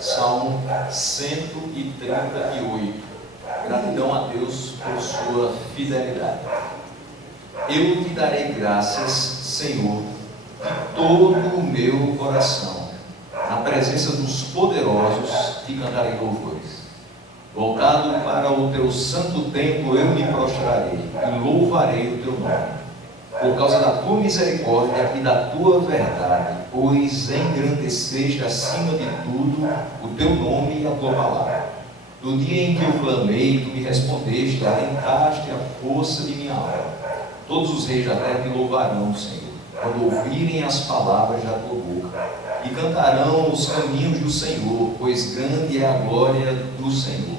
Salmo 138. Gratidão a Deus por sua fidelidade. Eu te darei graças, Senhor, de todo o meu coração. Na presença dos poderosos te cantarei louvores. Voltado para o teu santo templo, eu me prostrarei e louvarei o teu nome. Por causa da tua misericórdia e da tua verdade, pois engrandeceste acima de tudo o teu nome e a tua palavra. No dia em que eu clamei, tu me respondeste, alentaste a força de minha alma. Todos os reis da terra te louvarão, Senhor, quando ouvirem as palavras da tua boca, e cantarão os caminhos do Senhor, pois grande é a glória do Senhor.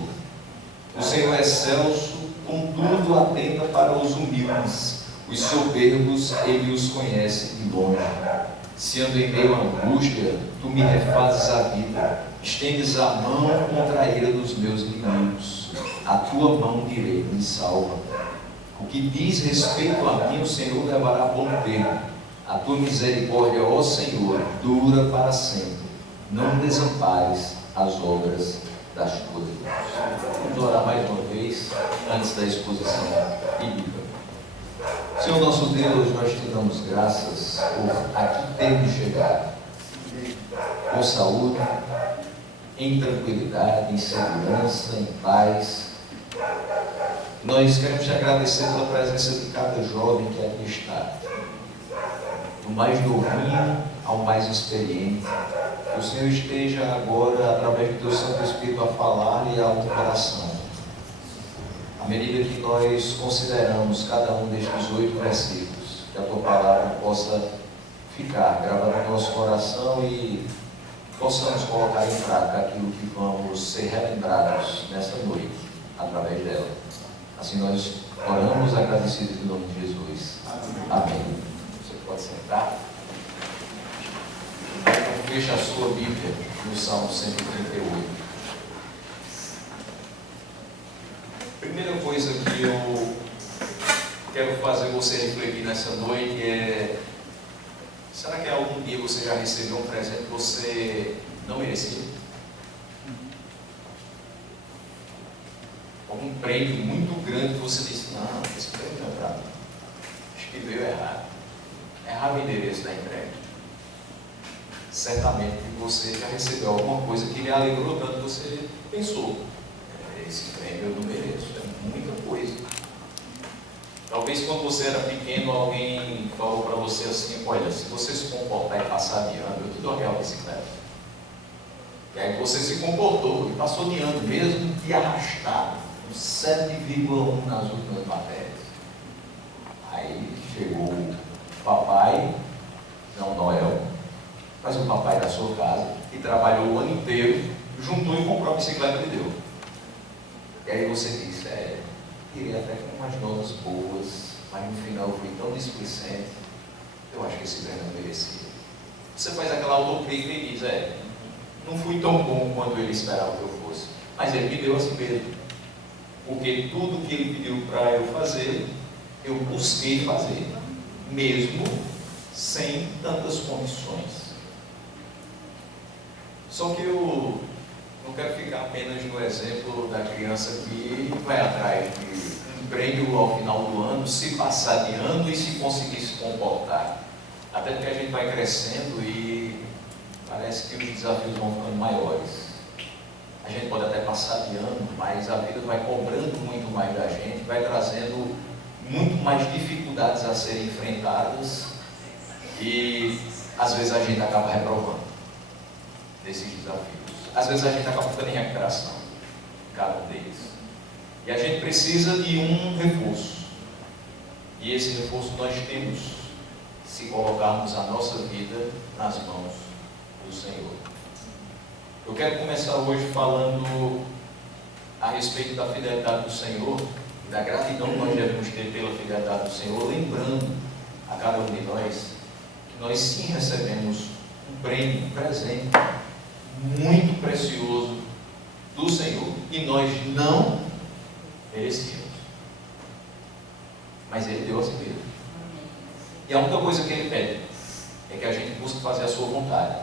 O Senhor é excelso, contudo atenta para os humildes. Os soberbos, ele os conhece de longe. Se ando em meio à angústia, tu me refazes a vida. Estendes a mão contra a ira dos meus inimigos. A tua mão direita me salva. O que diz respeito a mim, o Senhor levará a bom termo. A tua misericórdia, ó Senhor, dura para sempre. Não desampares as obras das tuas mãos. Vamos orar mais uma vez, antes da exposição bíblica. Senhor nosso Deus, nós te damos graças por aqui termos chegado, com saúde, em tranquilidade, em segurança, em paz. Nós queremos te agradecer pela presença de cada jovem que aqui está, do mais novinho ao mais experiente. Que o Senhor esteja agora, através do teu Santo Espírito, a falar e ao coração. À medida que nós consideramos cada um destes 8 versículos, que a tua palavra possa ficar gravada no nosso coração e possamos colocar em prática aquilo que vamos ser relembrados nesta noite, através dela. Assim nós oramos agradecidos em nome de Jesus. Amém. Você pode sentar. Feche a sua Bíblia no Salmo 138. Primeira coisa que eu quero fazer você refletir nessa noite é: será que algum dia você já recebeu um presente que você não merecia? Algum prêmio muito grande que você disse: não, esse prêmio não é para mim, acho que veio errado, errado o endereço da entrega. Certamente você já recebeu alguma coisa que lhe alegrou tanto que você pensou: esse prêmio eu não mereço, é muita coisa. Talvez quando você era pequeno, alguém falou para você assim: olha, se você se comportar e passar de ano, eu te dou aquela bicicleta. E aí você se comportou e passou de ano, mesmo de arrastado, com 7,1 nas últimas matérias. Aí chegou o papai, não Noel, mas o papai da sua casa, que trabalhou o ano inteiro, juntou e comprou a bicicleta e deu. E aí você disse: queria até com umas notas boas, mas no final eu fui tão displicente, eu acho que esse prêmio não merecia. Você faz aquela autocrítica e diz: não fui tão bom quanto ele esperava que eu fosse, mas ele me deu assim mesmo, porque tudo que ele pediu para eu fazer, eu busquei fazer, mesmo sem tantas condições. Só que eu não quero ficar apenas no exemplo da criança que vai atrás de um prêmio ao final do ano, se passar de ano e se conseguir se comportar. Até porque a gente vai crescendo e parece que os desafios vão ficando maiores. A gente pode até passar de ano, mas a vida vai cobrando muito mais da gente, vai trazendo muito mais dificuldades a serem enfrentadas e às vezes a gente acaba reprovando desses desafios. Às vezes a gente acaba ficando em recuperação, cada um deles. E a gente precisa de um reforço. E esse reforço nós temos se colocarmos a nossa vida nas mãos do Senhor. Eu quero começar hoje falando a respeito da fidelidade do Senhor, da gratidão que nós devemos ter pela fidelidade do Senhor, lembrando a cada um de nós que nós sim recebemos um prêmio, um presente muito precioso do Senhor, e nós não merecíamos, mas Ele deu a si mesmo. E a única coisa que Ele pede é que a gente busque fazer a sua vontade,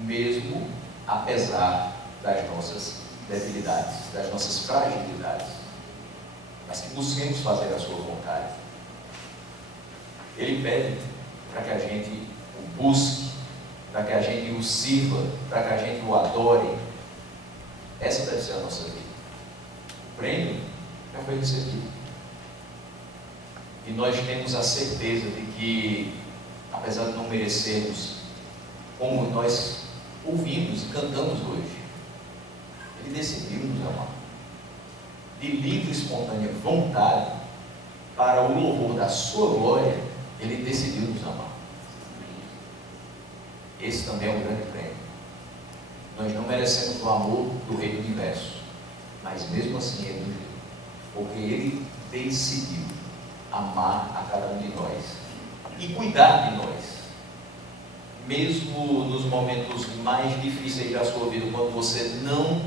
mesmo apesar das nossas debilidades, das nossas fragilidades, mas que busquemos fazer a sua vontade. Ele pede para que a gente o busque, para que a gente o sirva, para que a gente o adore. Essa deve ser a nossa vida. O prêmio já foi recebido. E nós temos a certeza de que, apesar de não merecermos, como nós ouvimos e cantamos hoje, Ele decidiu nos amar. De livre e espontânea vontade, para o louvor da sua glória, Ele decidiu nos amar. Esse também é um grande prêmio. Nós não merecemos o amor do Rei do Universo, mas mesmo assim Ele nos deu, porque Ele decidiu amar a cada um de nós e cuidar de nós, mesmo nos momentos mais difíceis da sua vida, quando você não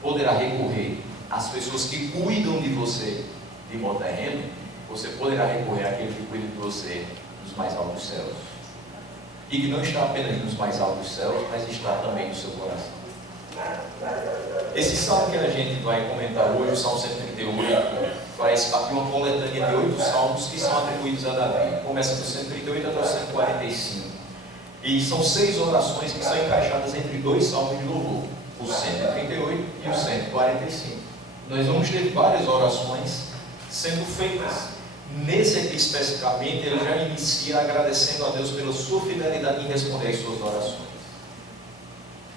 poderá recorrer às pessoas que cuidam de você de modo terreno, você poderá recorrer àquele que cuida de você nos mais altos céus, e que não está apenas nos mais altos céus, mas está também no seu coração. Esse salmo que a gente vai comentar hoje, o Salmo 138, faz parte de uma coletânea de 8 salmos que são atribuídos a Davi. Começa do 138 até o 145. E são 6 orações que são encaixadas entre 2 salmos de louvor, o 138 e o 145. Nós vamos ter várias orações sendo feitas. Nesse aqui especificamente, ele já inicia agradecendo a Deus pela sua fidelidade em responder às suas orações.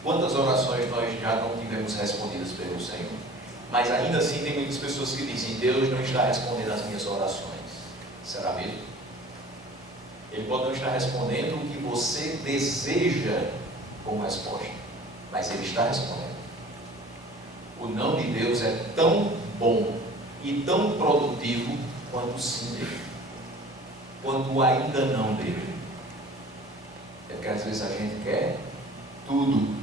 Quantas orações nós já não tivemos respondidas pelo Senhor? Mas ainda assim tem muitas pessoas que dizem: Deus não está respondendo às minhas orações. Será mesmo? Ele pode não estar respondendo o que você deseja como resposta, mas Ele está respondendo. O não de Deus é tão bom e tão produtivo quanto o sim dele, quanto o ainda não dele. É porque às vezes a gente quer tudo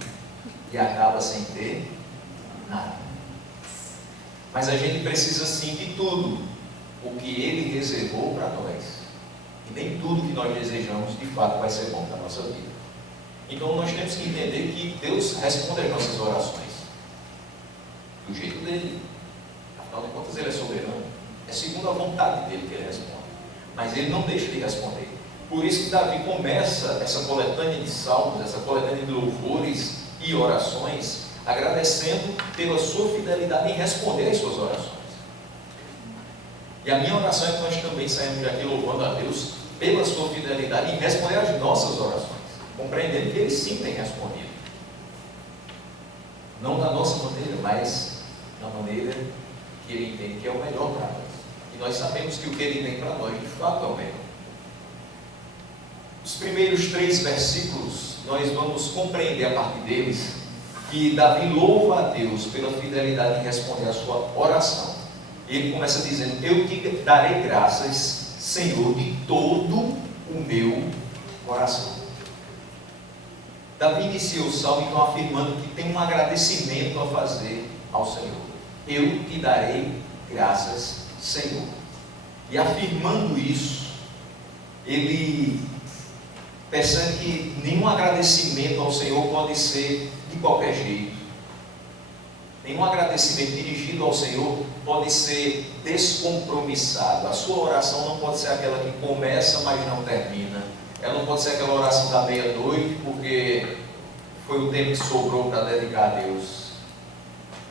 e acaba sem ter nada. Mas a gente precisa sim de tudo o que Ele reservou para nós. E nem tudo que nós desejamos de fato vai ser bom para a nossa vida. Então nós temos que entender que Deus responde às nossas orações do jeito dele. Afinal de contas, Ele é soberano. É segundo a vontade dele que Ele responde. Mas Ele não deixa de responder. Por isso que Davi começa essa coletânea de salmos, essa coletânea de louvores e orações, agradecendo pela sua fidelidade em responder às suas orações. E a minha oração é que nós também saímos daqui louvando a Deus pela sua fidelidade em responder às nossas orações, compreendendo que Ele sim tem respondido. Não da nossa maneira, mas da maneira que Ele entende que é o melhor para nós. E nós sabemos que o que Ele tem para nós, de fato, é o melhor. Os primeiros 3 versículos, nós vamos compreender a partir deles que Davi louva a Deus pela fidelidade em responder à sua oração. E ele começa dizendo: eu te darei graças, Senhor, de todo o meu coração. Davi inicia o salmo então afirmando que tem um agradecimento a fazer ao Senhor. Eu te darei graças, Senhor. E afirmando isso, ele percebe que nenhum agradecimento ao Senhor pode ser de qualquer jeito. Nenhum agradecimento dirigido ao Senhor pode ser descompromissado. A sua oração não pode ser aquela que começa, mas não termina. Ela não pode ser aquela oração da meia-noite, porque foi o tempo que sobrou para dedicar a Deus.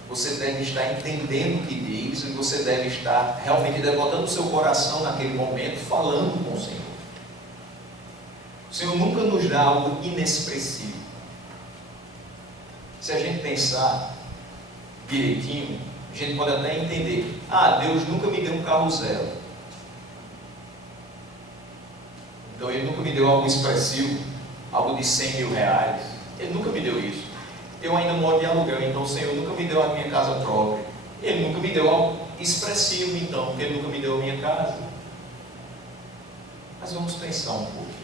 Você deve estar entendendo o que diz, e você deve estar realmente devotando o seu coração naquele momento, falando com o Senhor. O Senhor nunca nos dá algo inexpressivo. Se a gente pensar direitinho, a gente pode até entender: Deus nunca me deu um carro zero, então Ele nunca me deu algo expressivo, algo de 100 mil reais. Ele nunca me deu isso. Eu ainda moro de aluguel, então o Senhor nunca me deu a minha casa própria. Ele nunca me deu algo expressivo, então, porque Ele nunca me deu a minha casa. Mas vamos pensar um pouco.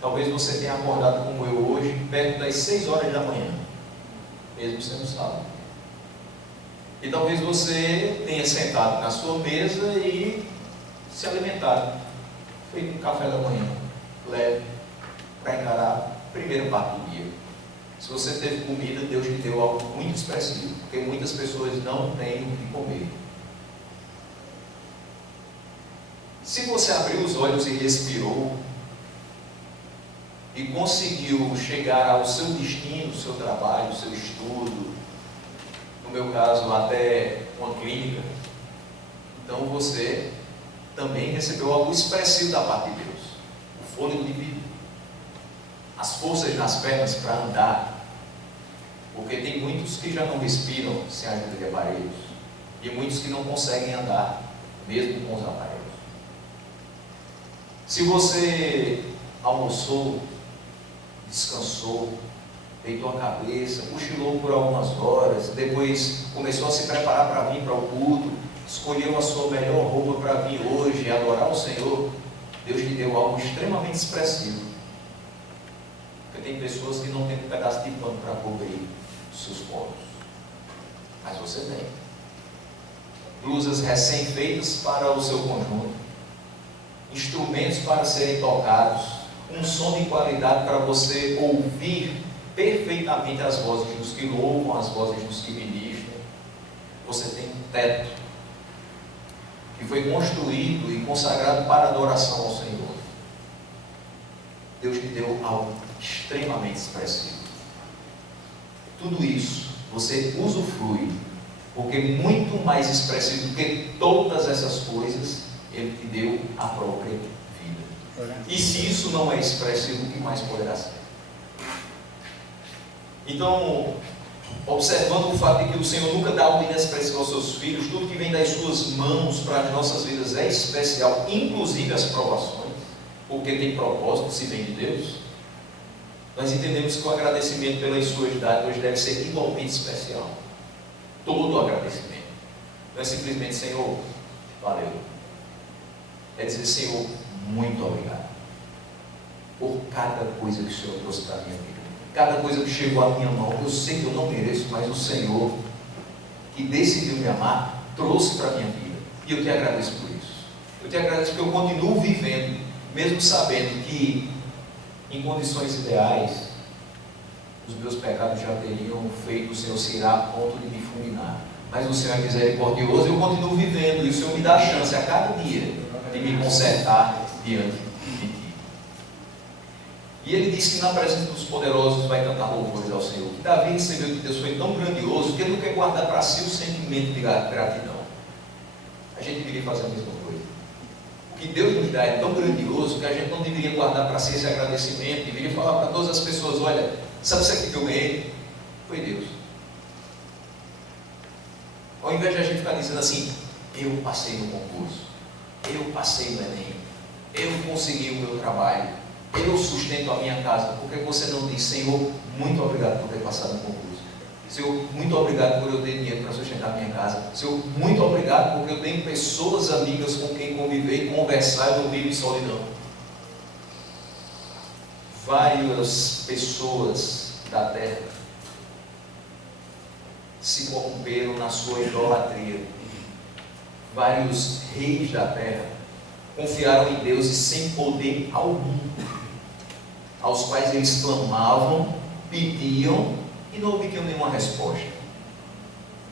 Talvez você tenha acordado como eu hoje, perto das 6 horas da manhã, mesmo sendo sábado. E talvez você tenha sentado na sua mesa e se alimentado, feito um café da manhã, leve, para encarar a primeira parte do dia. Se você teve comida, Deus lhe deu algo muito expressivo, porque muitas pessoas não têm o que comer. Se você abriu os olhos e respirou, e conseguiu chegar ao seu destino, seu trabalho, seu estudo, no meu caso até uma clínica, então você também recebeu algo expressivo da parte de Deus, o fôlego de vida, as forças nas pernas para andar, porque tem muitos que já não respiram sem a ajuda de aparelhos, e muitos que não conseguem andar mesmo com os aparelhos. Se você almoçou, descansou, deitou a cabeça, cochilou por algumas horas, depois começou a se preparar para vir para o culto, escolheu a sua melhor roupa para vir hoje e adorar o Senhor, Deus lhe deu algo extremamente expressivo. Porque tem pessoas que não têm um pedaço de pano para cobrir os seus poros, mas você tem. Blusas recém-feitas para o seu conjunto, instrumentos para serem tocados, um som de qualidade para você ouvir perfeitamente as vozes dos que louvam, as vozes dos que ministram. Você tem um teto que foi construído e consagrado para adoração ao Senhor. Deus lhe deu algo extremamente expressivo. Tudo isso você usufrui, porque muito mais expressivo do que todas essas coisas, Ele te deu a própria vida. E se isso não é expressivo, o que mais poderá ser? Então, observando o fato de que o Senhor nunca dá algo inexpressivo aos seus filhos, tudo que vem das suas mãos para as nossas vidas é especial, inclusive as provações, porque tem propósito, se vem de Deus. Nós entendemos que o agradecimento pelas suas dádivas deve ser igualmente especial. Todo o agradecimento. Não é simplesmente, Senhor, valeu. É dizer, Senhor, muito obrigado por cada coisa que o Senhor trouxe para a minha vida, cada coisa que chegou à minha mão. Eu sei que eu não mereço, mas o Senhor, que decidiu me amar, trouxe para a minha vida, e eu te agradeço por isso. Eu te agradeço porque eu continuo vivendo, mesmo sabendo que em condições ideais os meus pecados já teriam feito o Senhor se irar a ponto de me fulminar, mas o Senhor é misericordioso e eu continuo vivendo, e o Senhor me dá a chance a cada dia de me consertar diante de ti. E ele disse que na presença dos poderosos vai cantar louvores ao Senhor. Que Davi recebeu que Deus foi tão grandioso que ele não quer guardar para si o sentimento de gratidão. A gente deveria fazer a mesma coisa. O que Deus nos dá é tão grandioso que a gente não deveria guardar para si esse agradecimento, deveria falar para todas as pessoas: olha, sabe isso aqui que eu ganhei? Foi Deus. Ao invés de a gente ficar dizendo assim: eu passei no concurso, eu passei no Enem, eu consegui o meu trabalho, eu sustento a minha casa. Por que você não diz: Senhor, muito obrigado por ter passado no concurso, Senhor, muito obrigado por eu ter dinheiro para sustentar a minha casa, Senhor, muito obrigado porque eu tenho pessoas amigas com quem conviver e conversar e não vivo em solidão. Várias pessoas da terra se corromperam na sua idolatria. Vários reis da terra confiaram em deuses sem poder algum, aos quais eles clamavam, pediam e não obtinham nenhuma resposta.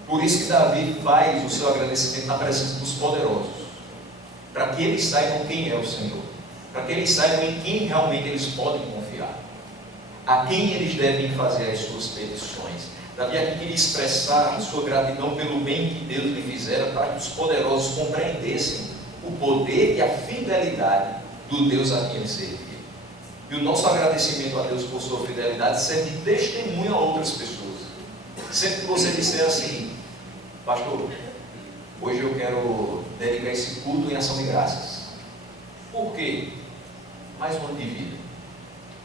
Por isso que Davi faz o seu agradecimento na presença dos poderosos, para que eles saibam quem é o Senhor, para que eles saibam em quem realmente eles podem confiar, a quem eles devem fazer as suas petições. Davi aqui queria expressar a sua gratidão pelo bem que Deus lhe fizera, para que os poderosos compreendessem o poder e a fidelidade do Deus a quem ele servia. E o nosso agradecimento a Deus por sua fidelidade serve de testemunho a outras pessoas. Sempre que você disser assim: pastor, hoje eu quero dedicar esse culto em ação de graças. Por quê? Mais um ano de vida.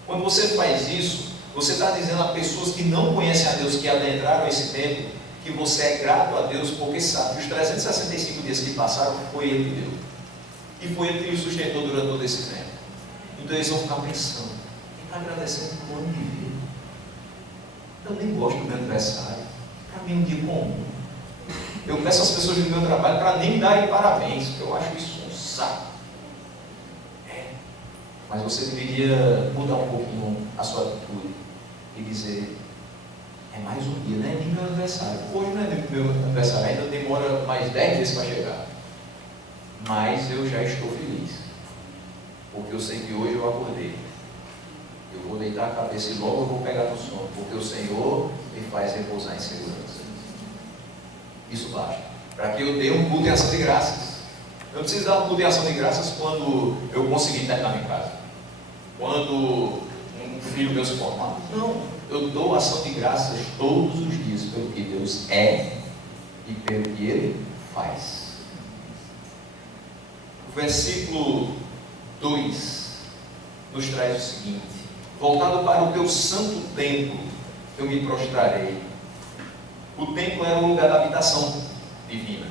Quando você faz isso, você está dizendo a pessoas que não conhecem a Deus, que adentraram esse tempo, que você é grato a Deus, porque sabe que os 365 dias que passaram foi Ele que deu. E foi Ele que lhe sustentou durante todo esse tempo. Então eles vão ficar pensando: quem está agradecendo por um ano de vida? Eu nem gosto do meu aniversário. Para mim é um dia comum. Eu peço às pessoas do meu trabalho para nem me darem parabéns, porque eu acho isso um saco. Mas você deveria mudar um pouquinho a sua atitude e dizer: É mais um dia, não é nem meu aniversário. Hoje não é nem meu aniversário, ainda demora mais 10 dias para chegar. Mas eu já estou feliz, porque eu sei que hoje eu acordei. Eu vou deitar a cabeça e logo eu vou pegar no sono, porque o Senhor me faz repousar em segurança. Isso basta. Para que eu dê um culto em ação de graças. Eu não preciso dar um culto em ação de graças quando eu conseguir terminar minha casa, quando um filho meu se formar. Não, eu dou ação de graças todos os dias pelo que Deus é e pelo que Ele faz. O versículo 2 nos traz o seguinte: voltado para o teu santo templo, eu me prostrarei. O templo era um lugar da habitação divina,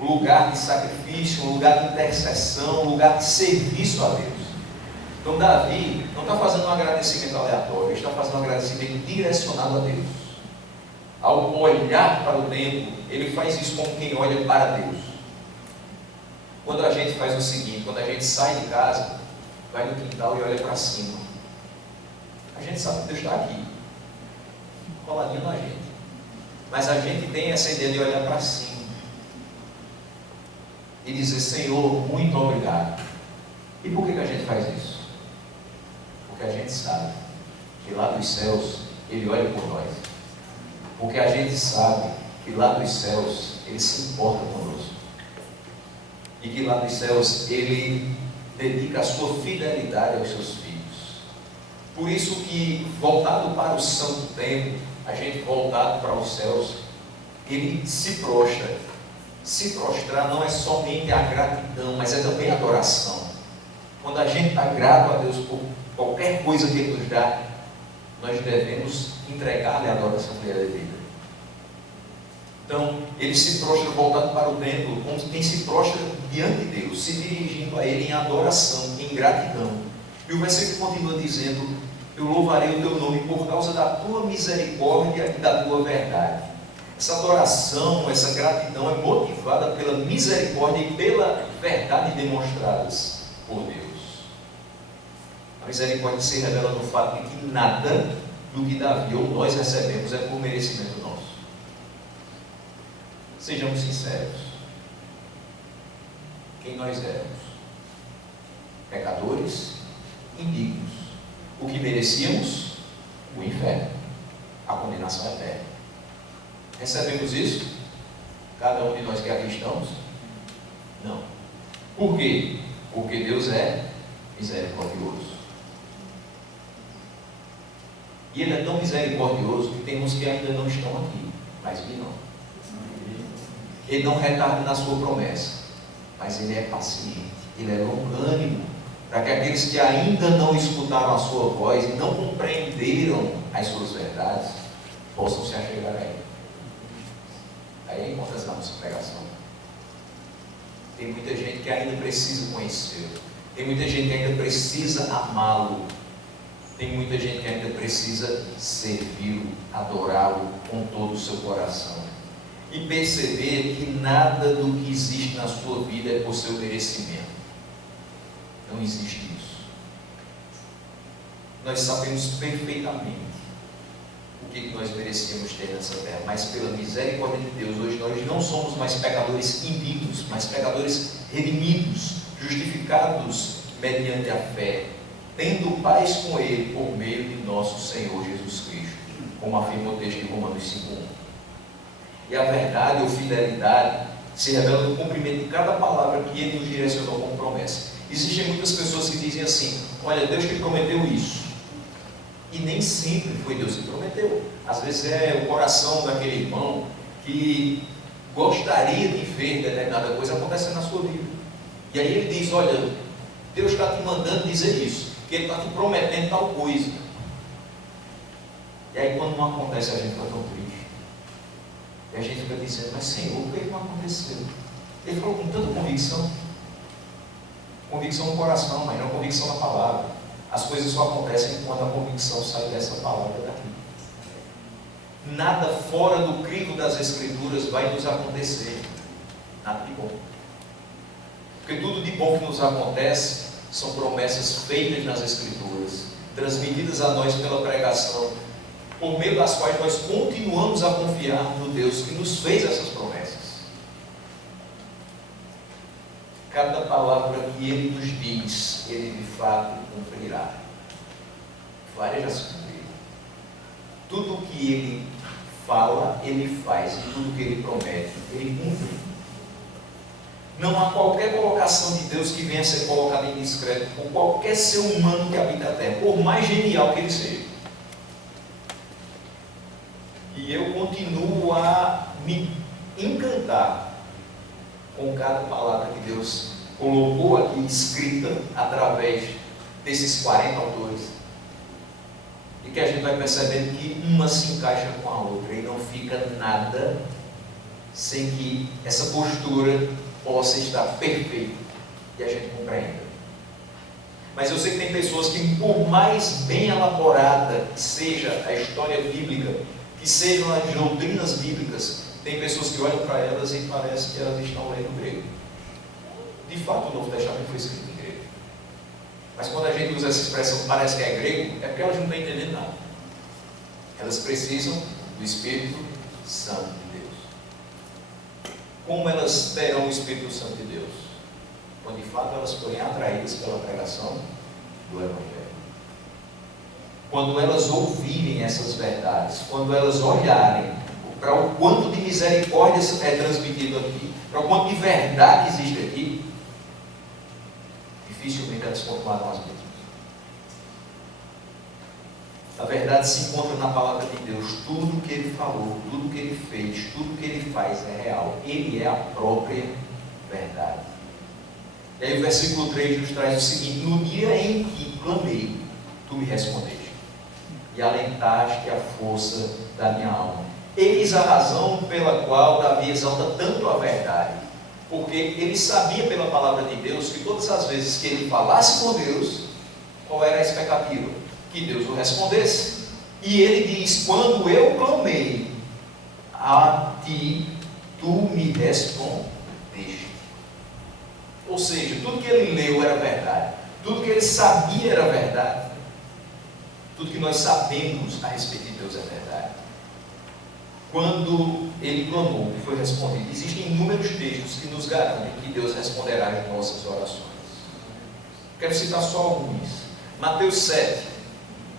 um lugar de sacrifício, um lugar de intercessão, um lugar de serviço a Deus. Então Davi não está fazendo um agradecimento aleatório, ele está fazendo um agradecimento direcionado a Deus. Ao olhar para o templo, ele faz isso como quem olha para Deus. Quando a gente faz o seguinte, quando a gente sai de casa, vai no quintal e olha para cima, a gente sabe que Deus está aqui, coladinho na gente, mas a gente tem essa ideia de olhar para cima e dizer: Senhor, muito obrigado. E por que a gente faz isso? Porque a gente sabe que lá dos céus Ele olha por nós, porque a gente sabe que lá dos céus Ele se importa conosco, e que lá dos céus Ele dedica a sua fidelidade aos seus filhos. Por isso que, voltado para o santo templo, a gente voltado para os céus, ele se prostra. Se prostrar não é somente a gratidão, mas é também a adoração. Quando a gente está grato a Deus por qualquer coisa que Ele nos dá, nós devemos entregar-lhe a adoração que Ele é devida. Então, ele se prostra voltado para o templo, como quem se prostra diante de Deus, se dirigindo a Ele em adoração, em gratidão. E o versículo continua dizendo: eu louvarei o teu nome por causa da tua misericórdia e da tua verdade. Essa adoração, essa gratidão é motivada pela misericórdia e pela verdade demonstradas por Deus. A misericórdia se revela no fato de que nada do que Davi ou nós recebemos é por merecimento nosso. Sejamos sinceros. Quem nós éramos? Pecadores indignos. O que merecíamos? O inferno, a condenação eterna. Recebemos isso? Cada um de nós que aqui estamos? Não. Por quê? Porque Deus é misericordioso. E Ele é tão misericordioso que tem uns que ainda não estão aqui, mas virão. Ele não retarda na sua promessa, mas Ele é paciente, Ele é longânimo, para que aqueles que ainda não escutaram a sua voz e não compreenderam as suas verdades, possam se achegar a Ele. Aí é a importância da nossa pregação. Tem muita gente que ainda precisa conhecê-lo, tem muita gente que ainda precisa amá-lo, tem muita gente que ainda precisa servi-lo, adorá-lo com todo o seu coração, e perceber que nada do que existe na sua vida é por seu merecimento. Não existe isso. Nós sabemos perfeitamente o que nós merecíamos ter nessa terra, mas pela misericórdia de Deus, hoje nós não somos mais pecadores indignos, mas pecadores redimidos, justificados mediante a fé, tendo paz com Ele por meio de nosso Senhor Jesus Cristo, como afirma o texto de Romanos 5:1. E a verdade ou fidelidade se revela no cumprimento de cada palavra que Ele nos direcionou como promessa. Existem muitas pessoas que dizem assim: olha, Deus te prometeu isso. E nem sempre foi Deus que prometeu. Às vezes é o coração daquele irmão que gostaria de ver determinada coisa acontecendo na sua vida. E aí ele diz: olha, Deus está te mandando dizer isso, que Ele está te prometendo tal coisa. E aí quando não acontece, a gente fica tão triste. E a gente fica dizendo: mas Senhor, por que não aconteceu? Ele falou com tanta convicção. Convicção no coração, mas não convicção na palavra. As coisas só acontecem quando a convicção sai dessa palavra daqui. Nada fora do crivo das Escrituras vai nos acontecer. Nada de bom. Porque tudo de bom que nos acontece são promessas feitas nas Escrituras, transmitidas a nós pela pregação por meio das quais nós continuamos a confiar no Deus que nos fez essas promessas. Cada palavra que Ele nos diz, Ele de fato cumprirá. Várias já se cumpriram. Tudo o que Ele fala, Ele faz, e tudo o que Ele promete, Ele cumpre. Não há qualquer colocação de Deus que venha a ser colocada em descrédito por qualquer ser humano que habita a terra, por mais genial que ele seja. E eu continuo a me encantar com cada palavra que Deus colocou aqui escrita através desses 40 autores. E que a gente vai percebendo que uma se encaixa com a outra e não fica nada sem que essa postura possa estar perfeita e a gente compreenda. Mas eu sei que tem pessoas que, por mais bem elaborada que seja a história bíblica, que sejam as doutrinas bíblicas, tem pessoas que olham para elas e parece que elas estão lendo grego. De fato, o Novo Testamento foi escrito em grego. Mas quando a gente usa essa expressão parece que é grego, é porque elas não estão entendendo nada. Elas precisam do Espírito Santo de Deus. Como elas terão o Espírito Santo de Deus? Quando de fato elas forem atraídas pela pregação do Evangelho. Quando elas ouvirem essas verdades, quando elas olharem para o quanto de misericórdia é transmitido aqui, para o quanto de verdade existe aqui, dificilmente elas continuarão as mesmas. A verdade se encontra na palavra de Deus. Tudo o que Ele falou, tudo o que Ele fez, tudo o que Ele faz é real. Ele é a própria verdade. E aí o versículo 3 nos traz o seguinte: no dia em que clamei, tu me respondeste, e alentaste a força da minha alma. Eis a razão pela qual Davi exalta tanto a verdade, porque ele sabia pela palavra de Deus que todas as vezes que ele falasse com Deus, qual era a expectativa? Que Deus o respondesse. E ele diz: quando eu clamei a ti, tu me respondeste. Ou seja, tudo que ele leu era verdade, tudo que ele sabia era verdade, tudo que nós sabemos a respeito de Deus é verdade. Quando ele clamou e foi respondido, existem inúmeros textos que nos garantem que Deus responderá às nossas orações. Quero citar só alguns. Mateus 7,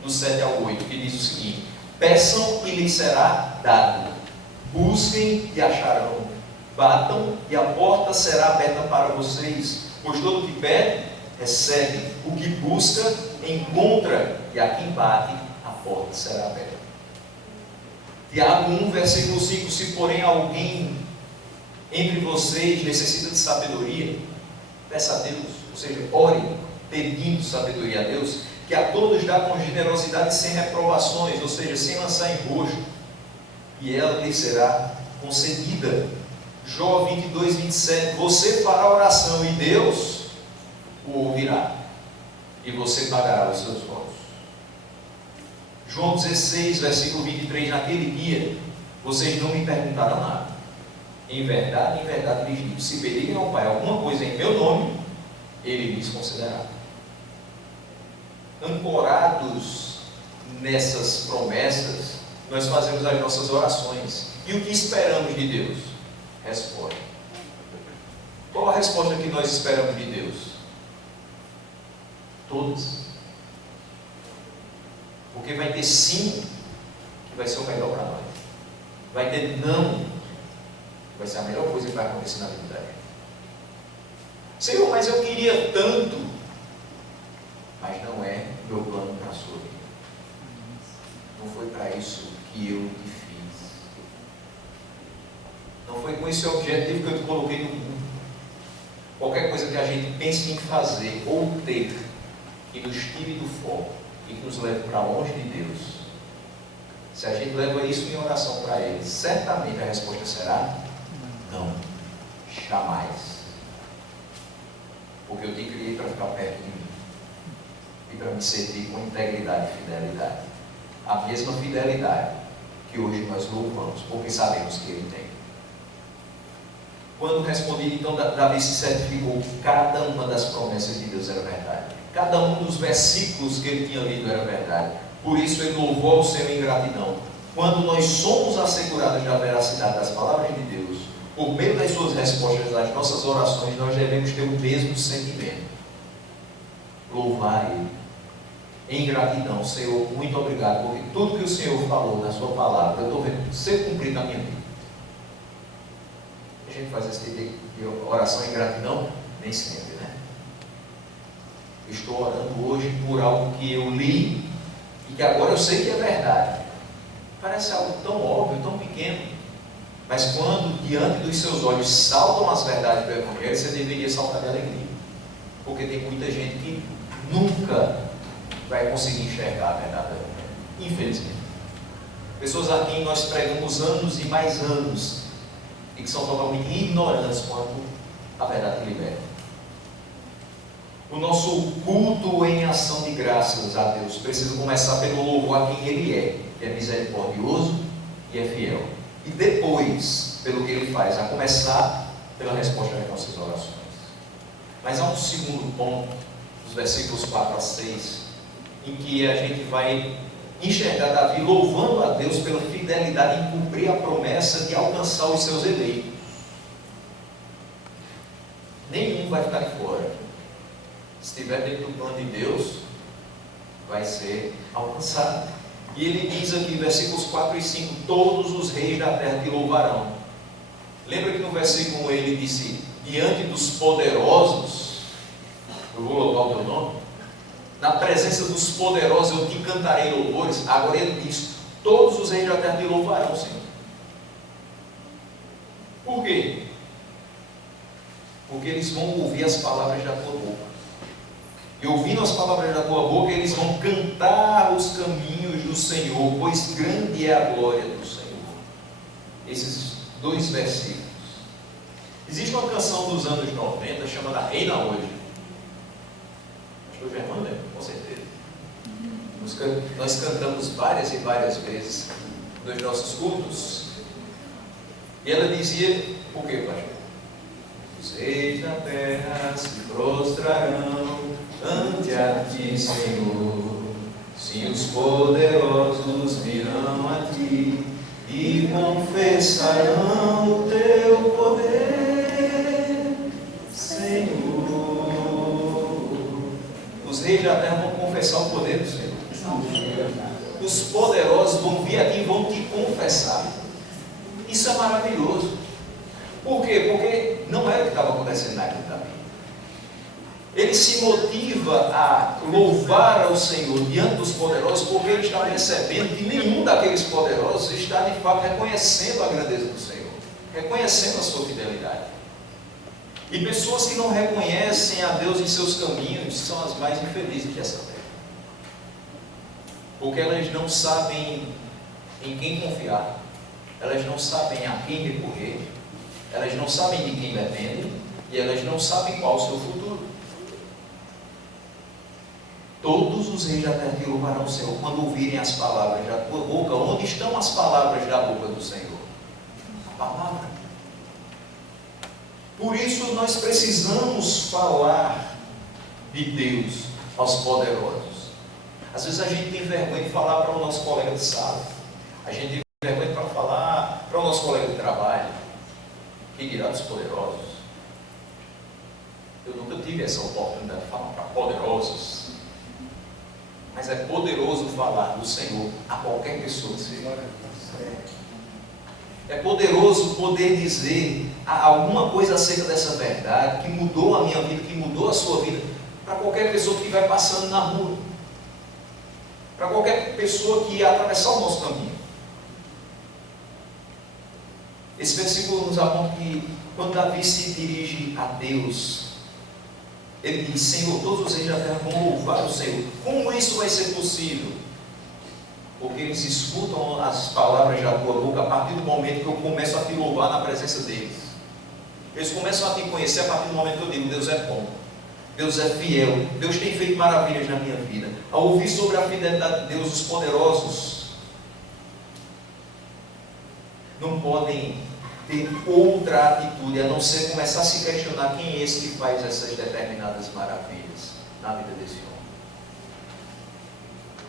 do 7 ao 8, que diz o seguinte: peçam e lhes será dado, busquem e acharão, batam e a porta será aberta para vocês, pois todo o que pede, recebe, o que busca, encontra, e a quem bate, a porta será aberta. Tiago 1, versículo 5: se porém alguém entre vocês necessita de sabedoria, peça a Deus, ou seja, ore pedindo sabedoria a Deus, que a todos dá com generosidade sem reprovações, ou seja, sem lançar embuste, e ela lhe será concedida. Jó 22, 27: você fará oração e Deus o ouvirá, e você pagará os seus votos. João 16, versículo 23: naquele dia vocês não me perguntaram nada. Em verdade lhes digo, se pedirem ao Pai alguma coisa em meu nome, Ele lhes concederá. Ancorados nessas promessas, nós fazemos as nossas orações. E o que esperamos de Deus? Resposta. Qual a resposta que nós esperamos de Deus? Todas. Porque vai ter sim, que vai ser o melhor para nós. Vai ter não, que vai ser a melhor coisa que vai acontecer na vida da gente. Senhor, mas eu queria tanto. Mas não é meu plano para a sua vida. Não foi para isso que eu te fiz. Não foi com esse objetivo que eu te coloquei no mundo. Qualquer coisa que a gente pense em fazer ou ter, que nos tire do foco e que nos leve para longe de Deus, se a gente leva isso em oração para Ele, certamente a resposta será não, jamais. Porque eu te criei para ficar perto de mim e para me servir com integridade e fidelidade, a mesma fidelidade que hoje nós louvamos, porque sabemos que Ele tem. Quando respondido, então, Davi se certificou que cada uma das promessas de Deus era verdade. Cada um dos versículos que ele tinha lido era verdade. Por isso ele louvou ao Senhor em gratidão. Quando nós somos assegurados da veracidade das palavras de Deus, por meio das suas respostas às nossas orações, nós devemos ter o mesmo sentimento. Louvar Ele em gratidão. Senhor, muito obrigado, porque tudo que o Senhor falou na sua palavra, eu estou vendo ser cumprido na minha vida. A gente faz esse tipo de oração em gratidão? Nem sempre, né? Eu estou orando hoje por algo que eu li e que agora eu sei que é verdade. Parece algo tão óbvio, tão pequeno, mas quando diante dos seus olhos saltam as verdades do Evangelho, você deveria saltar de alegria, porque tem muita gente que nunca vai conseguir enxergar a verdade do Evangelho, infelizmente. Pessoas a quem nós pregamos anos e mais anos e que são totalmente ignorantes quanto à verdade que liberta. O nosso culto em ação de graças a Deus precisa começar pelo louvor a quem Ele é, que é misericordioso e é fiel. E depois, pelo que Ele faz, a começar pela resposta às nossas orações. Mas há um segundo ponto, dos versículos 4 a 6, em que a gente vai enxergar Davi louvando a Deus pela fidelidade em cumprir a promessa de alcançar os seus eleitos. Nenhum vai ficar de fora. Se estiver dentro do plano de Deus, vai ser alcançado. E ele diz aqui, versículos 4 e 5, todos os reis da terra te louvarão. Lembra que no versículo 1 ele disse, diante dos poderosos, eu vou louvar o teu nome? Na presença dos poderosos eu te cantarei louvores. Agora ele diz, todos os reis da terra te louvarão, Senhor. Por quê? Porque eles vão ouvir as palavras da tua boca. E ouvindo as palavras da tua boca, eles vão cantar os caminhos do Senhor, pois grande é a glória do Senhor. Esses dois versículos. Existe uma canção dos anos 90 chamada Reina Hoje. Pastor Germano lembra, com certeza. Nós cantamos várias e várias vezes nos nossos cultos. E ela dizia, o que, pastor? Os reis da terra se prostrarão ante a ti, Senhor. Sim, os poderosos virão a ti e confessarão o teu poder, Senhor. Os reis da terra vão confessar o poder do Senhor. Os poderosos vão vir a ti e vão te confessar. Isso é maravilhoso. Por quê? Porque não era o que estava acontecendo na vida da Davi. Ele se motiva a louvar ao Senhor diante dos poderosos, porque ele está percebendo que nenhum daqueles poderosos está de fato reconhecendo a grandeza do Senhor, reconhecendo a sua fidelidade. E pessoas que não reconhecem a Deus em seus caminhos são as mais infelizes dessa terra, porque elas não sabem em quem confiar, elas não sabem a quem recorrer, elas não sabem de quem dependem e elas não sabem qual o seu futuro. Todos os reis da terra te louvarão o Senhor quando ouvirem as palavras da tua boca. Onde estão as palavras da boca do Senhor? A palavra. Por isso nós precisamos falar de Deus aos poderosos. Às vezes a gente tem vergonha de falar para o nosso colega de sala. A gente tem vergonha para falar para o nosso colega de trabalho. Que dirá dos poderosos? Eu nunca tive essa oportunidade de falar para poderosos. Mas é poderoso falar do Senhor a qualquer pessoa que seja. É poderoso poder dizer alguma coisa acerca dessa verdade que mudou a minha vida, que mudou a sua vida, para qualquer pessoa que estiver passando na rua, para qualquer pessoa que atravessar o nosso caminho. Esse versículo nos aponta que quando Davi se dirige a Deus, ele diz, Senhor, todos os reis da terra vão louvar o Senhor. Como isso vai ser possível? Porque eles escutam as palavras da tua boca a partir do momento que eu começo a te louvar na presença deles. Eles começam a te conhecer a partir do momento que eu digo, Deus é bom, Deus é fiel, Deus tem feito maravilhas na minha vida. Ao ouvir sobre a fidelidade de Deus, os poderosos não podem ter outra atitude, a não ser começar a se questionar quem é esse que faz essas determinadas maravilhas na vida desse homem.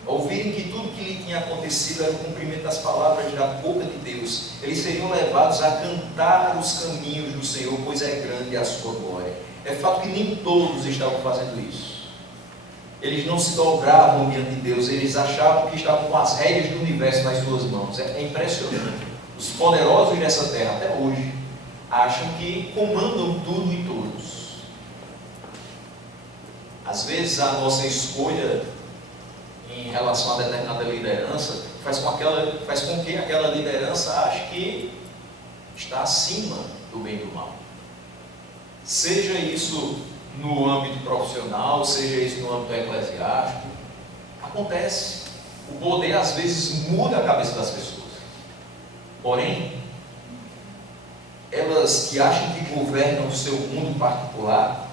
Ao ouvirem que tudo que lhe tinha acontecido era o cumprimento das palavras da boca de Deus, eles seriam levados a cantar os caminhos do Senhor, pois é grande a sua glória. É fato que nem todos estavam fazendo isso. Eles não se dobravam diante de Deus, eles achavam que estavam com as rédeas do universo nas suas mãos. É impressionante. Os poderosos dessa terra, até hoje, acham que comandam tudo e todos. Às vezes a nossa escolha em relação a determinada liderança faz com que aquela liderança ache que está acima do bem e do mal. Seja isso no âmbito profissional, seja isso no âmbito eclesiástico, acontece. O poder às vezes muda a cabeça das pessoas. Porém, elas que acham que governam o seu mundo particular,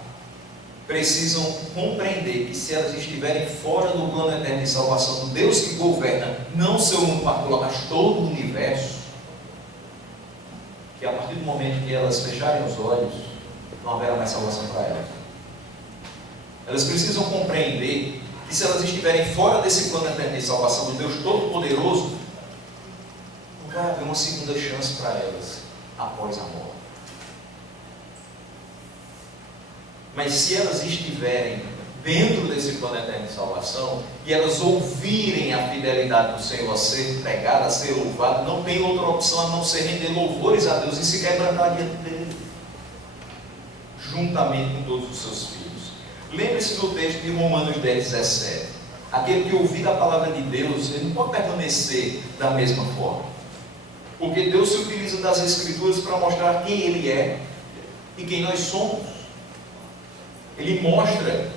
precisam compreender que se elas estiverem fora do plano eterno de salvação do Deus que governa, não o seu mundo particular, mas todo o universo, que a partir do momento que elas fecharem os olhos, não haverá mais salvação para elas. Elas precisam compreender que se elas estiverem fora desse plano eterno de salvação do Deus Todo-Poderoso, não vai haver uma segunda chance para elas após a morte. Mas se elas estiverem dentro desse plano eterno de salvação e elas ouvirem a fidelidade do Senhor a ser pregada, a ser louvada, não tem outra opção a não ser render louvores a Deus e se quebrantar diante dele, juntamente com todos os seus filhos. Lembre-se do texto de Romanos 10:17. Aquele que ouvir a palavra de Deus, ele não pode permanecer da mesma forma, porque Deus se utiliza das Escrituras para mostrar quem Ele é e quem nós somos. Ele mostra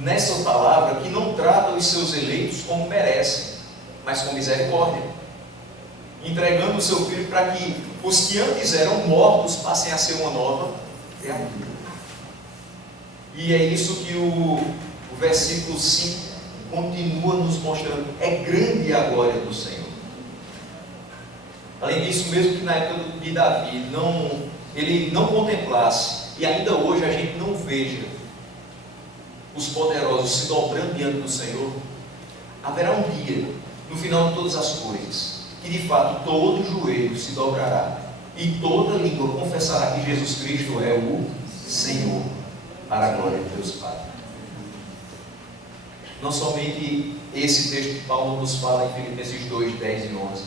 nessa palavra que não trata os seus eleitos como merecem, mas com misericórdia, entregando o seu Filho para que os que antes eram mortos passem a ser uma nova criatura. E é isso que o versículo 5 continua nos mostrando. É grande a glória do Senhor. Além disso, mesmo que na época de Davi ele não contemplasse, e ainda hoje a gente não veja os poderosos se dobrando diante do Senhor, haverá um dia, no final de todas as coisas, que de fato todo joelho se dobrará e toda língua confessará que Jesus Cristo é o Senhor, para a glória de Deus Pai. Não somente esse texto que Paulo nos fala em Filipenses 2, 10 e 11,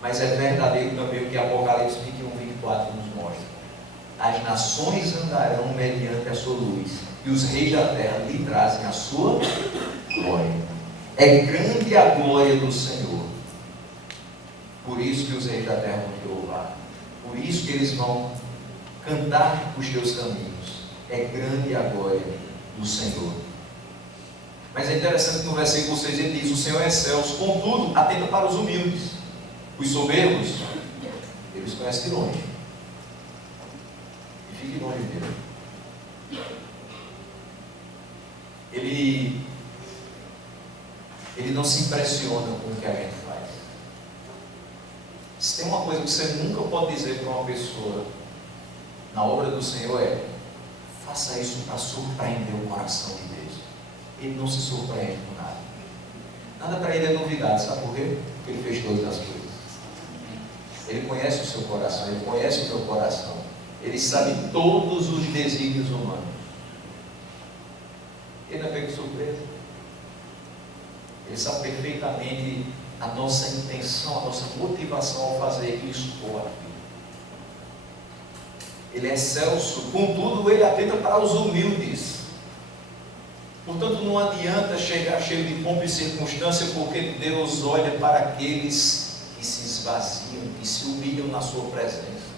mas é verdadeiro também o que Apocalipse 21, 24 nos mostra. As nações andarão mediante a sua luz, e os reis da terra lhe trazem a sua glória. É grande a glória do Senhor. Por isso que os reis da terra vão te louvar. Por isso que eles vão cantar os teus caminhos. É grande a glória do Senhor. Mas é interessante que no versículo 6 ele diz: o Senhor é excelso, contudo, atenta para os humildes. Os soberbos, eles conhecem de longe. E fique longe dele. Ele não se impressiona com o que a gente faz. Se tem uma coisa que você nunca pode dizer para uma pessoa na obra do Senhor é: faça isso para surpreender o coração de Deus. Ele não se surpreende com nada. Nada para ele é novidade, sabe por quê? Porque ele fez todas as coisas. Ele conhece o seu coração, ele conhece o teu coração. Ele sabe todos os desígnios humanos. Ele não é pego de surpresa. Ele sabe perfeitamente a nossa intenção, a nossa motivação ao fazer isso ou aquilo. Ele é excelso, contudo ele atenta para os humildes. Portanto, não adianta chegar cheio de pompa e circunstância, porque Deus olha para aqueles que se esvaziam, que se humilham na sua presença.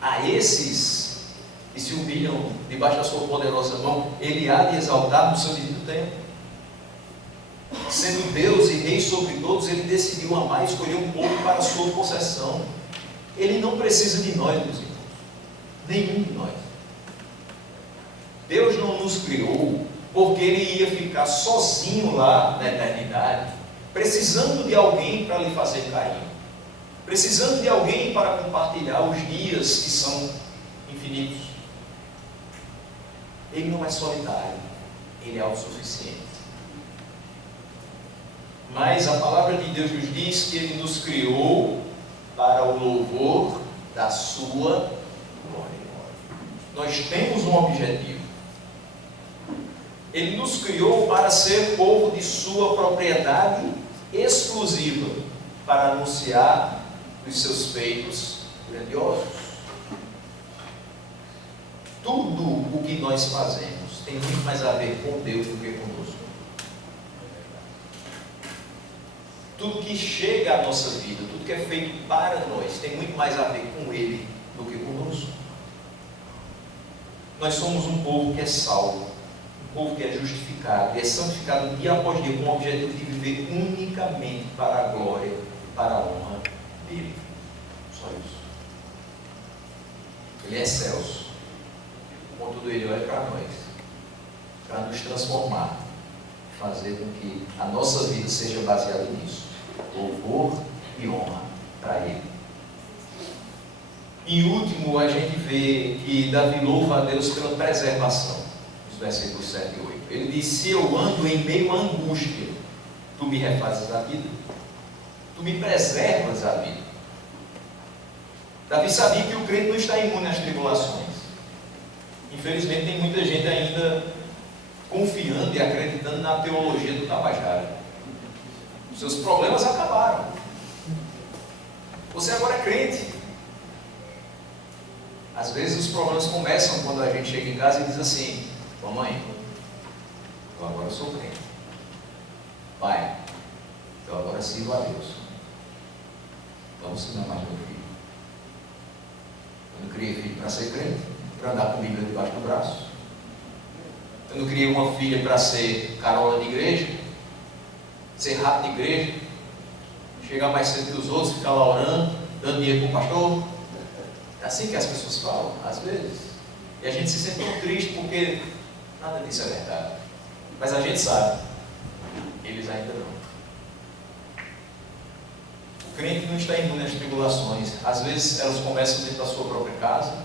A esses que se humilham debaixo da sua poderosa mão, Ele há de exaltar no seu devido tempo. Sendo Deus e Rei sobre todos, Ele decidiu amar e escolher um povo para a sua possessão. Ele não precisa de nós, meus irmãos. Nenhum de nós. Deus não nos criou porque Ele ia ficar sozinho lá na eternidade, precisando de alguém para lhe fazer carinho, precisando de alguém para compartilhar os dias que são infinitos. Ele não é solitário, Ele é autossuficiente. Mas a palavra de Deus nos diz que Ele nos criou para o louvor da sua glória. Nós temos um objetivo. Ele nos criou para ser povo de sua propriedade exclusiva, para anunciar os seus feitos grandiosos. Tudo o que nós fazemos tem muito mais a ver com Deus do que conosco. Tudo que chega à nossa vida, tudo que é feito para nós, tem muito mais a ver com Ele do que conosco. Nós somos um povo que é salvo, um povo que é justificado e é santificado dia após dia, com o objetivo de viver unicamente para a glória e para a honra dele. Só isso. Ele é excelso. Contudo, Ele olha para nós, para nos transformar, fazer com que a nossa vida seja baseada nisso. Louvor e honra para Ele. E último, a gente vê que Davi louva a Deus pela preservação, nos versículos 7 e 8. Ele diz: se eu ando em meio à angústia, tu me refazes a vida, tu me preservas a vida. Davi sabia que o crente não está imune às tribulações. Infelizmente tem muita gente ainda confiando e acreditando na teologia do Tabajara. Os seus problemas acabaram. Você agora é crente. Às vezes os problemas começam quando a gente chega em casa e diz assim: mamãe, eu agora sou crente. Pai, eu agora sirvo a Deus. Vamos ensinar mais meu filho. Eu não criei filho para ser crente, para andar com a Bíblia debaixo do braço. Eu não criei uma filha para ser carola de igreja, ser rato de igreja, chegar mais cedo que os outros, ficar lá orando, dando dinheiro para o pastor. É assim que as pessoas falam, às vezes. E a gente se sente tão triste porque nada disso é verdade. Mas a gente sabe, eles ainda não. O crente não está imune às tribulações. Às vezes elas começam dentro da sua própria casa,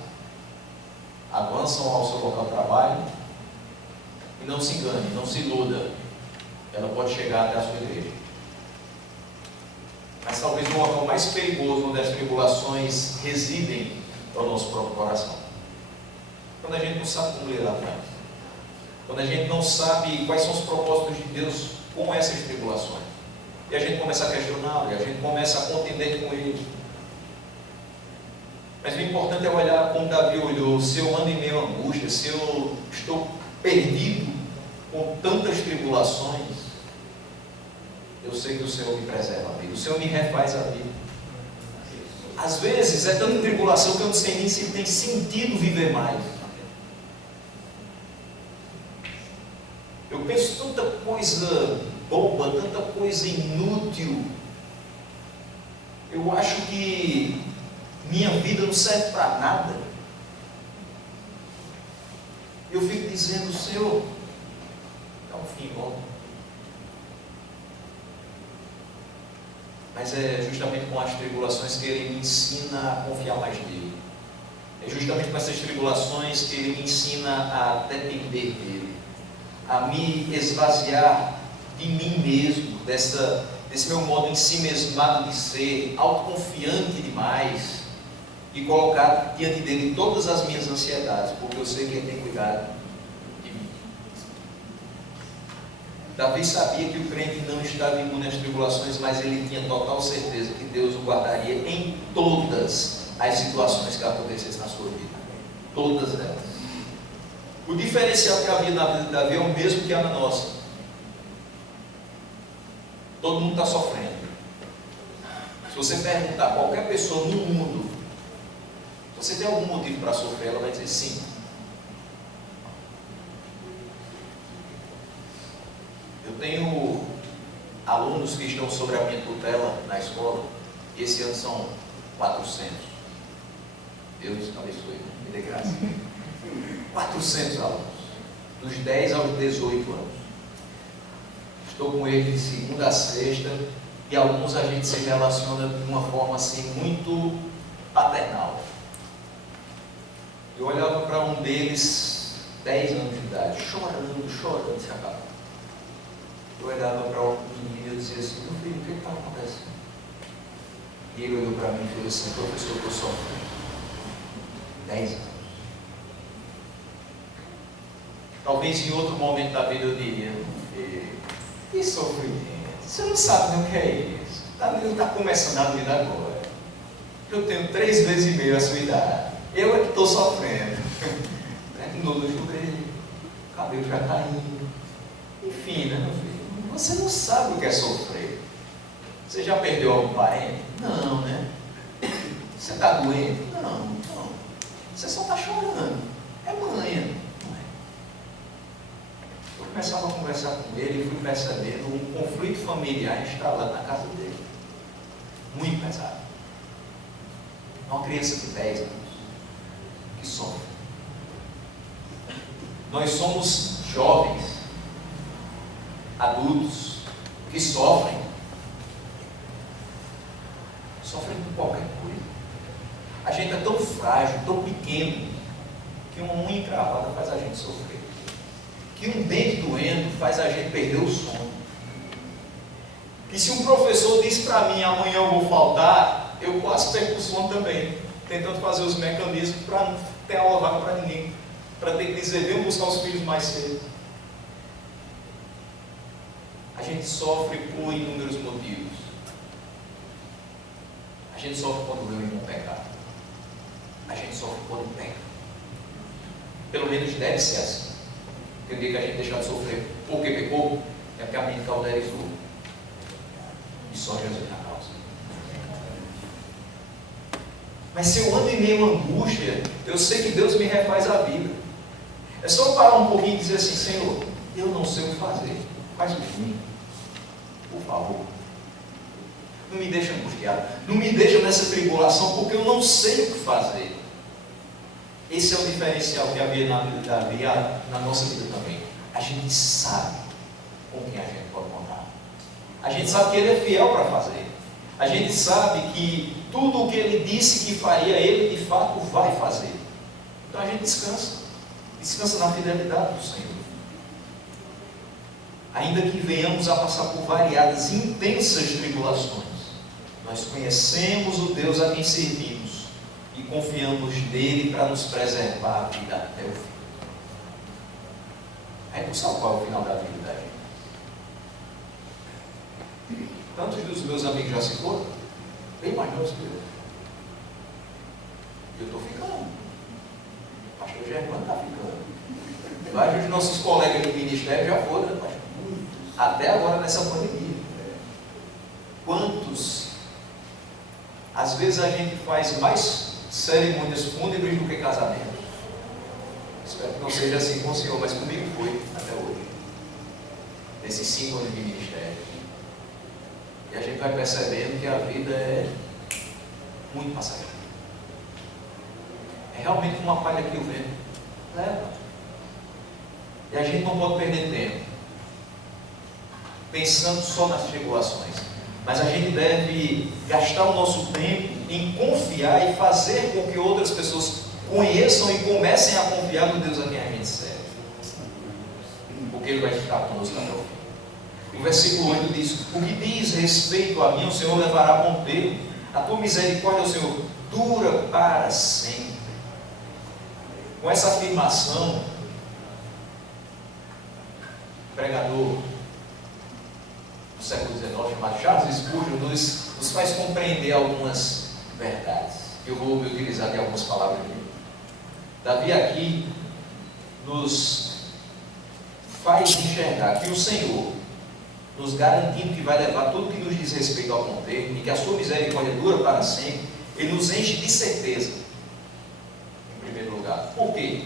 avançam ao seu local de trabalho. E não se engane, não se iluda. Ela pode chegar até a sua igreja. Mas talvez o local mais perigoso onde as tribulações residem é o nosso próprio coração. Quando a gente não sabe como lidar com elas. Quando a gente não sabe quais são os propósitos de Deus com essas tribulações. E a gente começa a questioná-lo, e a gente começa a contender com ele. Mas o importante é olhar como Davi olhou: se eu ando em meio à angústia, se eu estou perdido com tantas tribulações, eu sei que o Senhor me preserva a vida, o Senhor me refaz a vida. Às vezes é tanta tribulação que eu não sei nem se tem sentido viver mais. Eu penso tanta coisa boba, tanta coisa inútil. Eu acho que minha vida não serve para nada. Eu fico dizendo: Senhor, dá um fim logo. Mas é justamente com as tribulações que Ele me ensina a confiar mais nele. É justamente com essas tribulações que Ele me ensina a depender dEle, a me esvaziar de mim mesmo, desse meu modo ensimesmado de ser, autoconfiante demais, e colocar diante dEle todas as minhas ansiedades, porque eu sei que Ele tem cuidado de mim. Davi sabia que o crente não estava imune às tribulações, mas ele tinha total certeza que Deus o guardaria em todas as situações que acontecessem na sua vida. Todas elas. O diferencial que havia na vida de Davi é o mesmo que há na nossa. Todo mundo está sofrendo. Se você perguntar a qualquer pessoa no mundo: você tem algum motivo para sofrer? Ela vai dizer sim. Eu tenho alunos que estão sob a minha tutela na escola, e esse ano são 400. Deus abençoe, me dê graça. 400 alunos, dos 10 aos 18 anos. Estou com eles de segunda a sexta, e alguns a gente se relaciona de uma forma assim muito paternal. Eu olhava para um deles, 10 anos de idade, chorando, se acabou. Eu olhava para o menino e eu dizia assim: meu filho, o que está acontecendo? E ele olhou para mim e falou assim: professor, eu estou sofrendo 10 anos. Talvez em outro momento da vida eu diria: que sofrimento, você não sabe nem o que é isso, está começando a vida agora, eu tenho 3 vezes e meio a sua idade, eu é que estou sofrendo, no joelho, o cabelo já caindo, enfim, né, meu filho? Você não sabe o que é sofrer. Você já perdeu algum parente? Não, né? Você está doente? Não. Você só está chorando. É manha. Não é? Eu começava a conversar com ele e fui percebendo um conflito familiar instalado na casa dele. Muito pesado. Uma criança de 10 anos que sofre. Nós somos jovens, adultos, que sofrem com qualquer coisa. A gente é tão frágil, tão pequeno, que uma unha encravada faz a gente sofrer, que um dente doendo faz a gente perder o sono, que se um professor diz para mim: amanhã eu vou faltar, eu quase perco o sono também, tentando fazer os mecanismos para não ter aula vaga para ninguém, para ter que dizer: venham buscar os filhos mais cedo. A gente sofre por inúmeros motivos. A gente sofre quando vê o irmão pecar. A gente sofre quando peca. Pelo menos deve ser assim. Porque o dia que a gente deixar de sofrer porque pecou, é porque a mente cauterizou. E só Jesus na causa. Mas se eu ando em meio à angústia, eu sei que Deus me refaz a vida. É só parar um pouquinho e dizer assim: Senhor, eu não sei o que fazer. Faz por mim. Por favor. Não me deixa angustiado. Não me deixa nessa tribulação, porque eu não sei o que fazer. Esse é o diferencial que havia na vida de Davi, na nossa vida também. A gente sabe com quem a gente pode contar. A gente sabe que Ele é fiel para fazer. A gente sabe que tudo o que Ele disse que faria, Ele de fato vai fazer. Então a gente descansa. Descansa na fidelidade do Senhor. Ainda que venhamos a passar por variadas e intensas tribulações, nós conhecemos o Deus a quem servimos e confiamos nele para nos preservar a vida até o fim. A gente não sabe qual é o final da vida da gente. Tantos dos meus amigos já se foram, bem mais novos que eu. Eu estou ficando. O pastor Germano está ficando. Vários dos nossos colegas do ministério já foram, né, pastor? Até agora nessa pandemia. Quantos? Às vezes a gente faz mais cerimônias fúnebres do que casamentos. Espero que não seja assim com o Senhor, mas comigo foi até hoje. Nesses 5 anos de ministério. E a gente vai percebendo que a vida é muito passageira. É realmente uma palha que o vento leva. E a gente não pode perder tempo pensando só nas tribulações, mas a gente deve gastar o nosso tempo em confiar e fazer com que outras pessoas conheçam e comecem a confiar no Deus a quem a gente serve, porque Ele vai ficar conosco até o fim. O versículo 8 diz: o que diz respeito a mim, o Senhor levará a bom termo, a tua misericórdia, o Senhor, dura para sempre. Com essa afirmação, o pregador do século XIX, chamado Charles Spurgeon, nos faz compreender algumas verdades. Eu vou me utilizar de algumas palavras dele. Davi aqui nos faz enxergar que o Senhor, nos garantindo que vai levar tudo que nos diz respeito ao bom termo e que a sua misericórdia dura para sempre, Ele nos enche de certeza, em primeiro lugar. Por quê?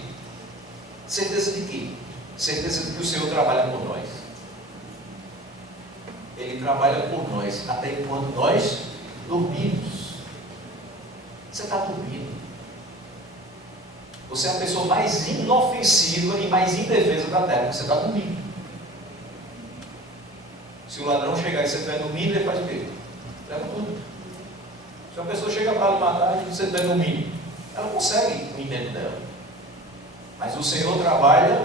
Certeza de quê? Certeza de que o Senhor trabalha por nós. Ele trabalha por nós até enquanto nós dormimos. Você está dormindo. Você é a pessoa mais inofensiva e mais indefesa da terra. Você está dormindo. Se o ladrão chegar e você estiver dormindo, ele faz o quê? Leva tudo. Se uma pessoa chega para lhe matar e você estiver dormindo, ela consegue o intento dela. Mas o Senhor trabalha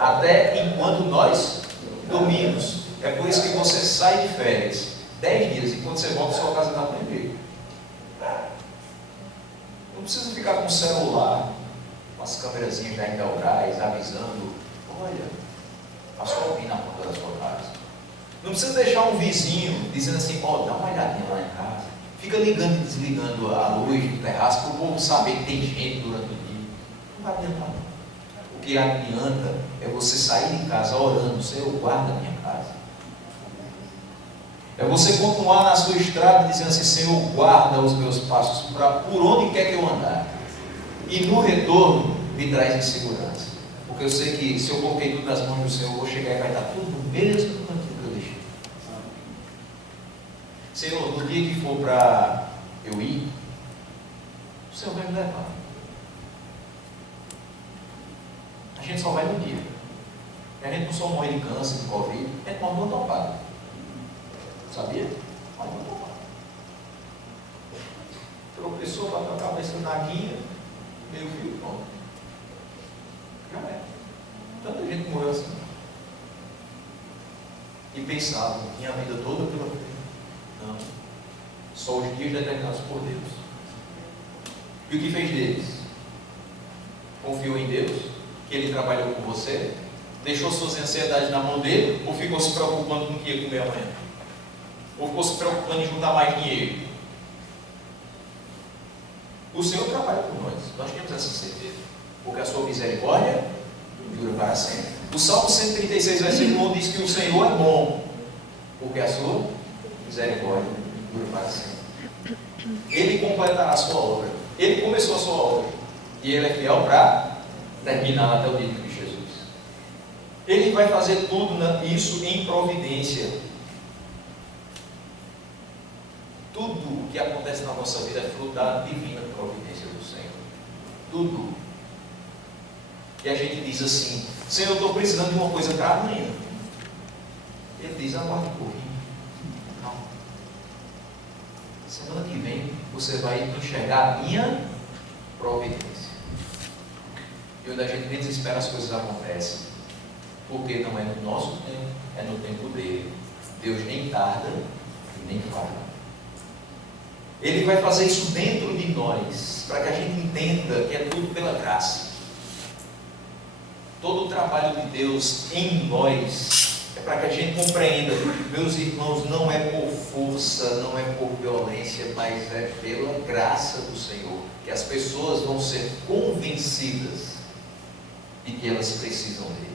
até enquanto nós dormimos. É por isso que você sai de férias 10 dias e quando você volta, sua casa está no e-mail. Não precisa ficar com o celular, com as câmerazinhas da Intelbras, avisando: olha, passou alguém na porta da sua casa. Não precisa deixar um vizinho dizendo assim: ó, dá uma olhadinha lá em casa. Fica ligando e desligando a luz do terraço para o povo saber que tem gente durante o dia. Não vai adiantar. O que adianta é você sair de casa orando: Senhor, guarda a minha casa. É você continuar na sua estrada dizendo assim: Senhor, guarda os meus passos por onde quer que eu andar. E no retorno me traz insegurança. Porque eu sei que se eu coloquei tudo nas mãos do Senhor, eu vou chegar e vai estar tudo no mesmo cantinho que eu deixei. Senhor, no dia que for para eu ir, o Senhor vai me levar. A gente só vai no dia. A gente não só morre de câncer, de Covid, a gente morre no topado. Sabia? Morre no topado. Tropeçou, bateu a cabeça na guia, meio fio, pronto. Já é. Tanta gente morreu assim. E pensava, tinha a vida toda pela frente. Não. Só os dias determinados por Deus. E o que fez deles? Confiou em Deus? Que Ele trabalhou com você? Deixou suas ansiedades na mão dele? Ou ficou se preocupando com o que ia comer amanhã? Ou ficou se preocupando em juntar mais dinheiro? O Senhor trabalha por nós. Nós temos essa certeza. Porque a sua misericórdia dura para sempre. O Salmo 136, versículo 1 diz que o Senhor é bom. Porque a sua misericórdia dura para sempre. Ele completará a sua obra. Ele começou a sua obra. E Ele é fiel para terminar até o dia de Cristo Jesus. Ele vai fazer tudo isso em providência. Tudo que acontece na nossa vida é fruto da divina providência do Senhor. Tudo. E a gente diz assim: Senhor, eu estou precisando de uma coisa para amanhã. Ele diz: aguarde um pouquinho. Não. Semana que vem você vai enxergar a minha providência. E onde a gente menos espera, as coisas acontecem. Porque não é no nosso tempo, é no tempo dele. Deus nem tarda e nem falha. Ele vai fazer isso dentro de nós, para que a gente entenda que é tudo pela graça. Todo o trabalho de Deus em nós é para que a gente compreenda, meus irmãos, não é por força, não é por violência, mas é pela graça do Senhor, que as pessoas vão ser convencidas de que elas precisam dele.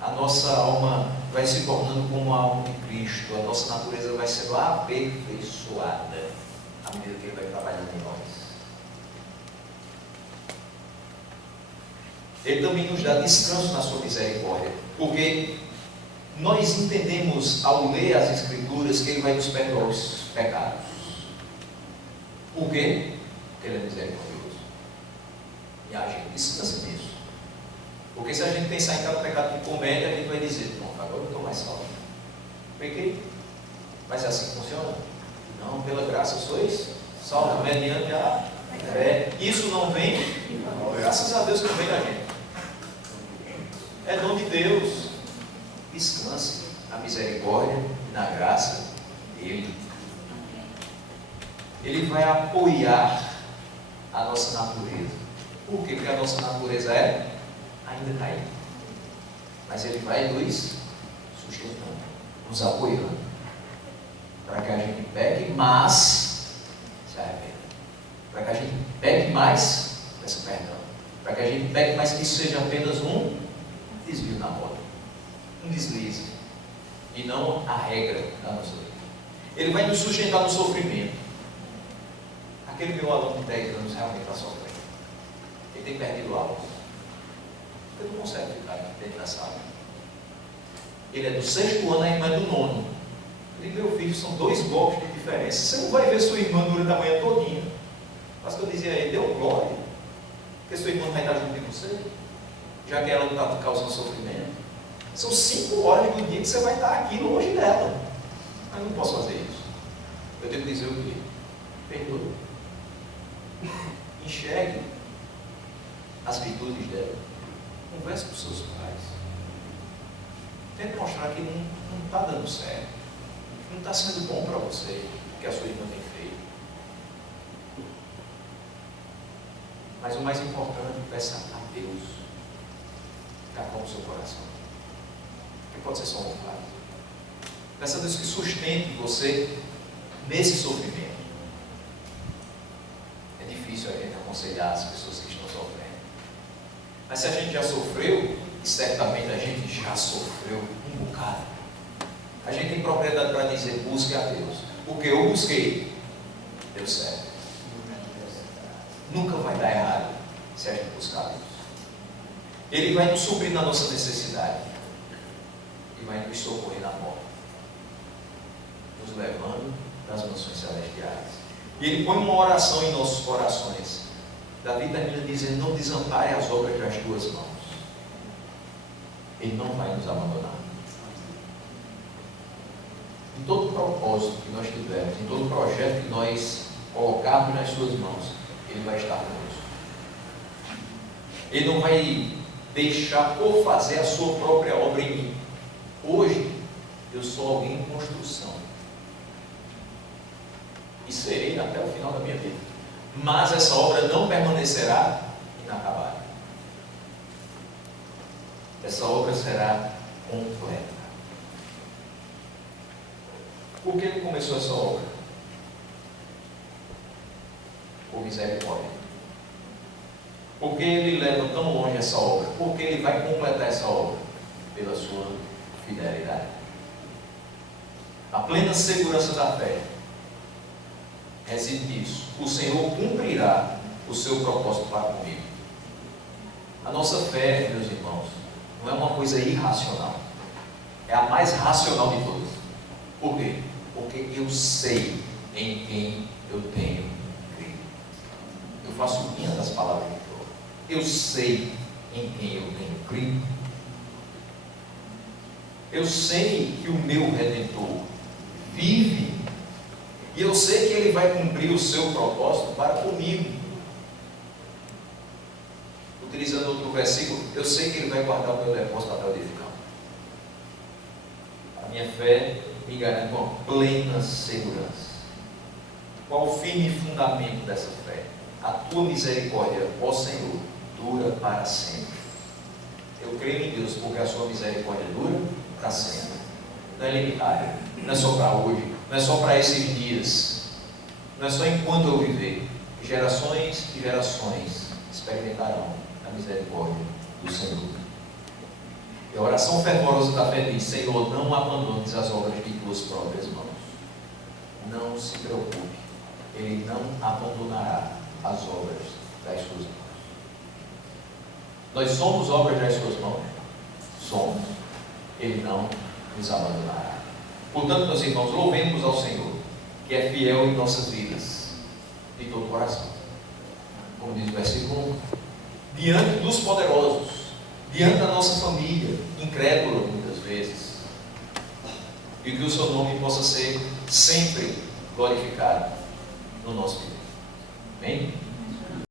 A nossa alma vai se tornando como a alma de Cristo, a nossa natureza vai sendo aperfeiçoada à medida que Ele vai trabalhando em nós. Ele também nos dá descanso na sua misericórdia, porque nós entendemos ao ler as Escrituras que Ele vai nos perdoar os pecados. Por quê? Porque Ele é misericordioso. E a gente descansa nisso. Porque se a gente pensar em cada pecado que comete, a gente vai dizer: não, agora eu estou mais salvo. Pequei. Mas é assim que funciona? Não, pela graça sois salvos mediante a fé. Isso não vem, graças a Deus que não vem da gente. É dom de Deus. Descanse na misericórdia e na graça dele. Ele vai apoiar a nossa natureza. Por quê? Porque a nossa natureza é ainda caída. Mas Ele vai nos sustentando, nos apoiando, para que a gente pegue, mas se arrependa. Para que a gente pegue mais, peça perdão. Para que a gente pegue mais, que isso seja apenas um desvio na rota, um deslize, e não a regra da nossa vida. Ele vai nos sustentar no sofrimento. Aquele meu aluno de 10 anos realmente está sofrendo. Ele tem perdido aulas. Ele não consegue ficar dentro da sala. Ele é do 6º ano, a irmã é do 9º. Eu digo: meu filho, são 2 blocos de diferença. Você não vai ver sua irmã durante a manhã todinha. Mas que eu dizia a ele: deu glória. Porque sua irmã vai estar junto de você, já que ela não está causando sofrimento. São 5 horas do dia que você vai estar aqui longe dela. Mas não posso fazer isso. Eu tenho que dizer o quê? Perdoe. Enxergue as virtudes dela. Converse com seus pais. Tente mostrar que não está dando certo, não está sendo bom para você o que a sua irmã tem feito. Mas o mais importante, peça a Deus que acalme o seu coração, que pode ser só um pai. Peça a Deus que sustente você nesse sofrimento. É difícil a gente aconselhar as pessoas que estão sofrendo, mas se a gente já sofreu, e certamente a gente já sofreu um bocado, a gente tem propriedade para dizer: busque a Deus, porque eu busquei, deu certo. Nunca vai dar errado se a gente buscar a Deus. Ele vai nos suprir na nossa necessidade e vai nos socorrer na morte, nos levando das mansões celestiais. E Ele põe uma oração em nossos corações. Davi termina dizendo: não desampare as obras das tuas mãos. Ele não vai nos abandonar. Em todo propósito que nós tivermos, em todo projeto que nós colocarmos nas suas mãos, Ele vai estar conosco. Ele não vai deixar por fazer a sua própria obra em mim. Hoje, eu sou alguém em construção. E serei até o final da minha vida. Mas essa obra não permanecerá inacabada. Essa obra será completa. Por que Ele começou essa obra? Por misericórdia. Por que Ele leva tão longe essa obra? Porque Ele vai completar essa obra pela sua fidelidade. A plena segurança da fé reside nisso. O Senhor cumprirá o seu propósito para comigo. A nossa fé, meus irmãos, não é uma coisa irracional. É a mais racional de todas. Por quê? Porque eu sei em quem eu tenho crido. Eu faço minha das palavras de Jó. Eu sei em quem eu tenho crido. Eu sei que o meu Redentor vive. E eu sei que Ele vai cumprir o seu propósito para comigo. Utilizando outro versículo, eu sei que Ele vai guardar o meu depósito até o dia final. A minha fé me garante uma plena segurança. Qual o firme fundamento dessa fé? A tua misericórdia, ó Senhor, dura para sempre. Eu creio em Deus porque a sua misericórdia dura para sempre. Não é limitada, não é só para hoje, não é só para esses dias, não é só enquanto eu viver. Gerações e gerações experimentarão a misericórdia do Senhor. E a oração fervorosa da fé diz: Senhor, não abandones as obras de tuas próprias mãos. Não se preocupe, Ele não abandonará as obras das suas mãos. Nós somos obras das suas mãos? Somos. Ele não nos abandonará. Portanto, meus irmãos, louvemos ao Senhor, que é fiel em nossas vidas, de todo o coração. Como diz o versículo 1. Diante dos poderosos, diante da nossa família, incrédula muitas vezes, e que o seu nome possa ser sempre glorificado no nosso viver. Amém?